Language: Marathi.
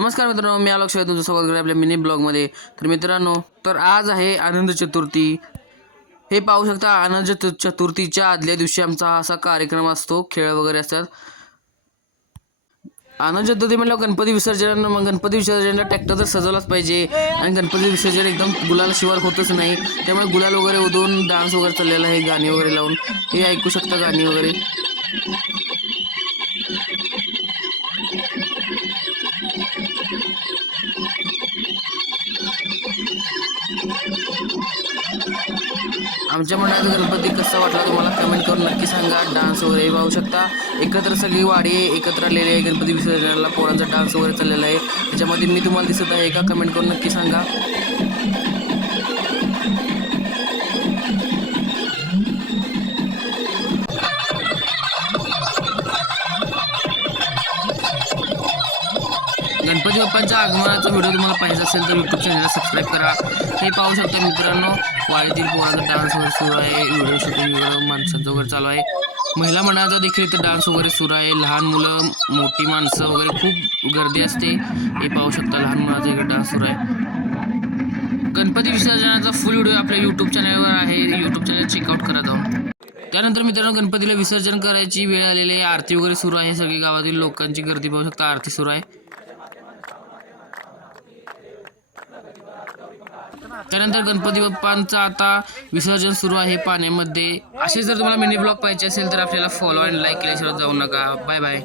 नमस्कार मित्रांनो, मी आलोक आहे तुमचं स्वागत करतो आपल्या मिनी ब्लॉगमध्ये। तर मित्रांनो, तर आज आहे आनंद चतुर्थी। हे पाहू शकता, आनंद चतुर्थीच्या आदल्या दिवशी आमचा असा कार्यक्रम असतो, खेळ वगैरे असतात। आनंद चतुर्थी म्हटलं गणपती विसर्जन, मग गणपती विसर्जनला ट्रॅक्टर तर सजवलाच पाहिजे आणि गणपती विसर्जन एकदम गुलाल शिवार होतच नाही, त्यामुळे गुलाल वगैरे उधळून डान्स वगैरे चाललेला आहे, गाणी वगैरे लावून हे ऐकू शकता गाणी वगैरे। आमच्या मंडळाचा गणपती कसा वाटला तुम्हाला कमेंट करून नक्की सांगा। डान्स वगैरे पाहू शकता, एकत्र सगळी वाडी एकत्र आलेली आहे, गणपती विसर्जनाला पोरांचा डान्स वगैरे चाललेला आहे। त्याच्यामध्ये मी तुम्हाला दिसत आहे का, कमेंट करून नक्की सांगा। गणपती बाप्पांच्या आगमनाचा व्हिडिओ तुम्हाला पाहिजे असेल तर यूट्यूब चॅनलला सबस्क्राईब करा। हे पाहू शकता मित्रांनो, वाडीतील पोरांचा डान्स वगैरे सुरू आहे, व्हिडिओ शूटिंग वगैरे माणसांचं वगैरे चालू आहे। महिला मंडळाचा देखील इथं डान्स वगैरे सुरू आहे, लहान मुलं मोठी माणसं वगैरे खूप गर्दी असते। हे पाहू शकता, लहान मुलांचा इकडे डान्स सुरू आहे। गणपती विसर्जनाचा फुल व्हिडिओ आपल्या यूट्यूब चॅनलवर आहे, यूट्यूब चॅनल चेकआउट करा जाऊन। त्यानंतर मित्रांनो, गणपतीला विसर्जन करायची वेळ आलेली आहे, आरती वगैरे सुरू आहे, सगळी गावातील लोकांची गर्दी पाहू शकता, आरती सुरू आहे। त्यानंतर गणपती बाप्पांचं आता विसर्जन सुरू आहे पाण्यामध्ये। असे जर तुम्हाला मिनी ब्लॉग पाहिजे असेल तर आपल्याला फॉलो आणि लाईक केल्याशिवाय जाऊ नका। Bye bye.